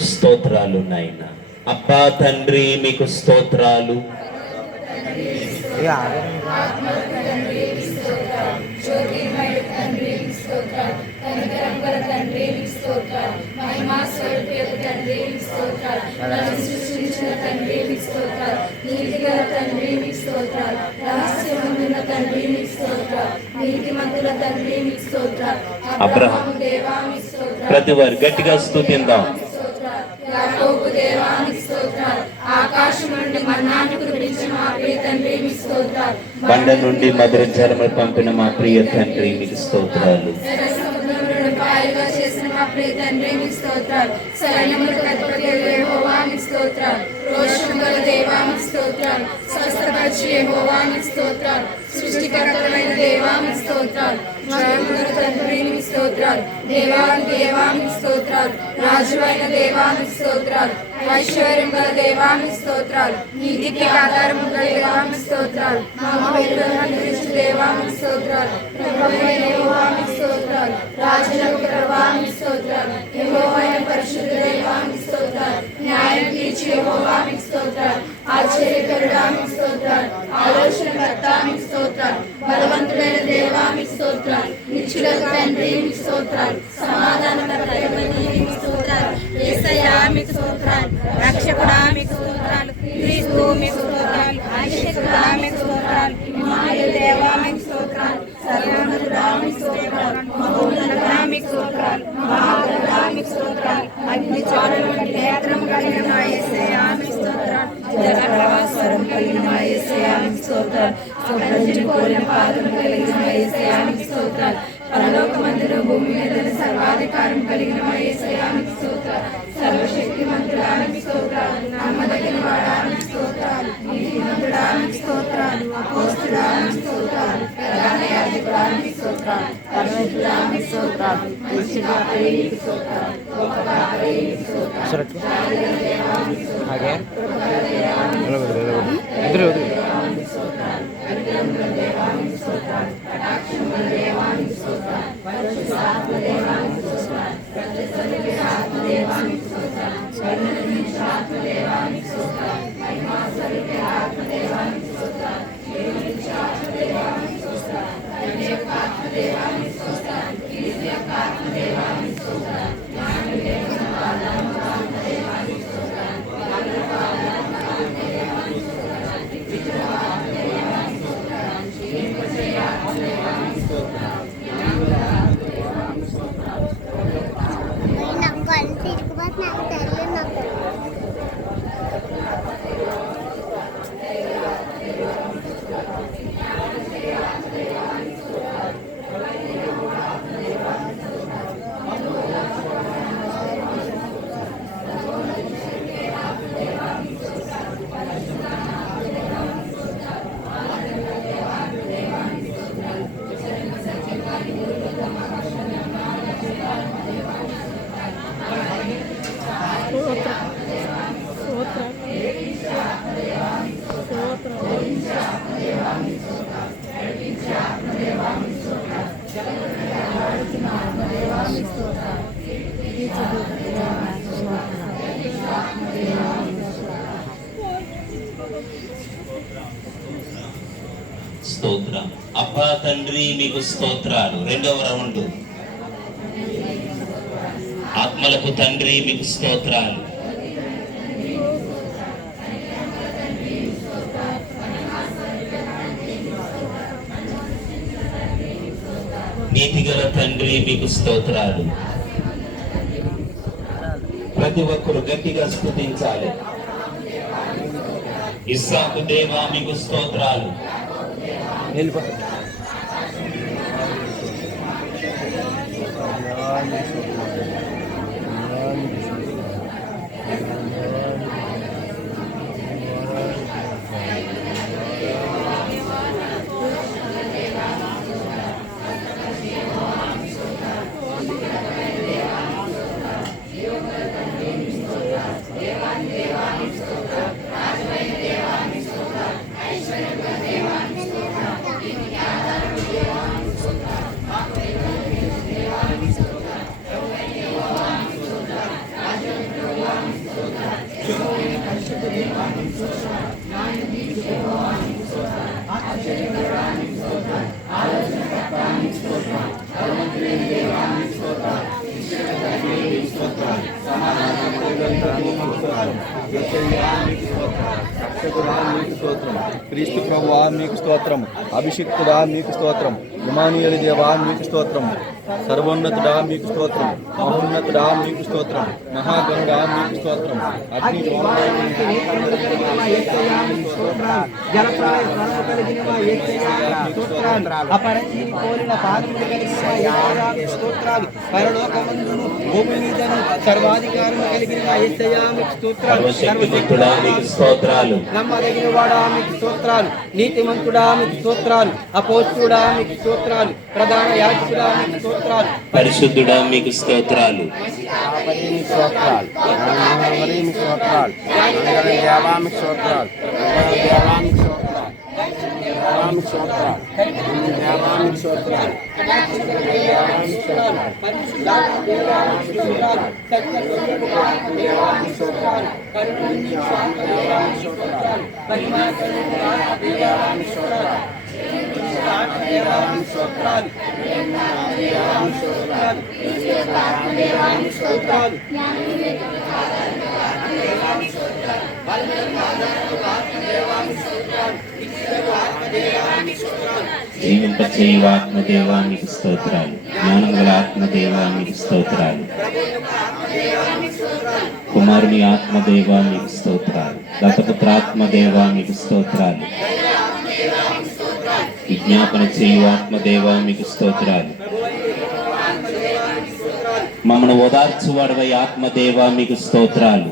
స్తోత్రాలు నాయన. అబ్బా తండ్రి మీకు స్తోత్రాలు. అబ్రహాం ప్రతి వారు గట్టిగా స్తుతిందాం. ఆకాశం నుండి మన్నాన్ని కురిపించిన మా ప్రియ తండ్రి మీకు స్తోత్రాలు. బండ నుండి మధుర జలములు పంపిన మా ప్రియ తండ్రి మీకు స్తోత్రాలు. పాయలుగా చేసిన మా ప్రియ తండ్రి మీకు స్తోత్రాలు. సైన్యములకు అధిపతి యెహోవా మీకు స్తోత్రాలు. రోషము గల దేవానికి స్తోత్రాలు. స్వస్థపరిచి యెహోవానికి స్తోత్రాలు. సృష్టికర్తమైన దేవానికి స్తోత్రాలు. జయముల తండ్రి మీకు స్తోత్రాలు. దేవానికి దేవానికి స్తోత్రాలు. రాజువైన దేవానికి స్తోత్రాలు. ఐశ్వర్యం గల దేవానికి స్తోత్రాలు. నీతికి ఆధారం గల దేవానికి స్తోత్రాలు. మా నేత్రం కలిగిన మా యేసయ్యా మీకు స్తోత్రాలు కలిగిన మా యేసయ్యా మీకు కోరిన పాదం కలిగిన మా యేసయ్యా పరలోక మందిరం భూమి మీద సర్వాధికారం కలిగిన మా ಹಾಗೆ ಎಳಬದ್ರು ಎಳಬದ್ರು ಎದುರು ಎದುರು నాకు స్తోత్రం. అబ్బా తండ్రి మీకు స్తోత్రాలు. రెండవ రౌండ్. ఆత్మలకు తండ్రి మీకు స్తోత్రాలు. నీతిగల తండ్రి మీకు స్తోత్రాలు. ప్రతి ఒక్కరు గట్టిగా స్ఫుతించాలి. ఇస్సాకు దేవా మీకు స్తోత్రాలు. వెళ్ళిపో యేసయ్యా మీకు స్తోత్రం. రక్షకుడా మీకు స్తోత్రం. క్రీస్తు ప్రభువా మీకు స్తోత్రం. అభిషిక్తుడా మీకు స్తోత్రం. ఇమానుయేలు దేవా మీకు స్తోత్రం. సర్వోన్నతుడా మీకు స్తోత్రం. మహోన్నతుడా మీకు స్తోత్రం. మహాగణుడా మీకు స్తోత్రం. అగ్ని స్తోత్రాలు. పరలోకమందును భూమి మీదను సర్వాధికారము కలిగిన మా యేసయ్యా మీకు స్తోత్రాలు. సర్వశక్తిమంతుడా మీకు స్తోత్రాలు. నమ్మదగిన వాడా మీకు స్తోత్రాలు. నీతిమంతుడా మీకు స్తోత్రాలు. అపోస్తుడా మీకు స్తోత్రాలు. ప్రధాన యాజకుడా మీకు స్తోత్రాలు. పరిశుద్ధుడా మీకు స్తోత్రాలు. స్తోత్రాలు స్తోత్రాలు స్తోత్రాలు. దేవామి స్తోత్రాలు దేవామి స్తోత్రాలు దేవామి స్తోత్రాలు జీవింపచేయు ఆత్మదేవా మీకు స్తోత్రాలు జ్ఞానం గల ఆత్మదేవా మీకు స్తోత్రాలు. కుమారుని ఆత్మదేవా మీకు స్తోత్రాలు. దత్తపుత్రాత్మదేవానికి స్తోత్రాలు. విజ్ఞాపన చేయు ఆత్మదేవా మీకు స్తోత్రాలు. మమ్మను ఓదార్చువాడవై ఆత్మదేవా మీకు స్తోత్రాలు.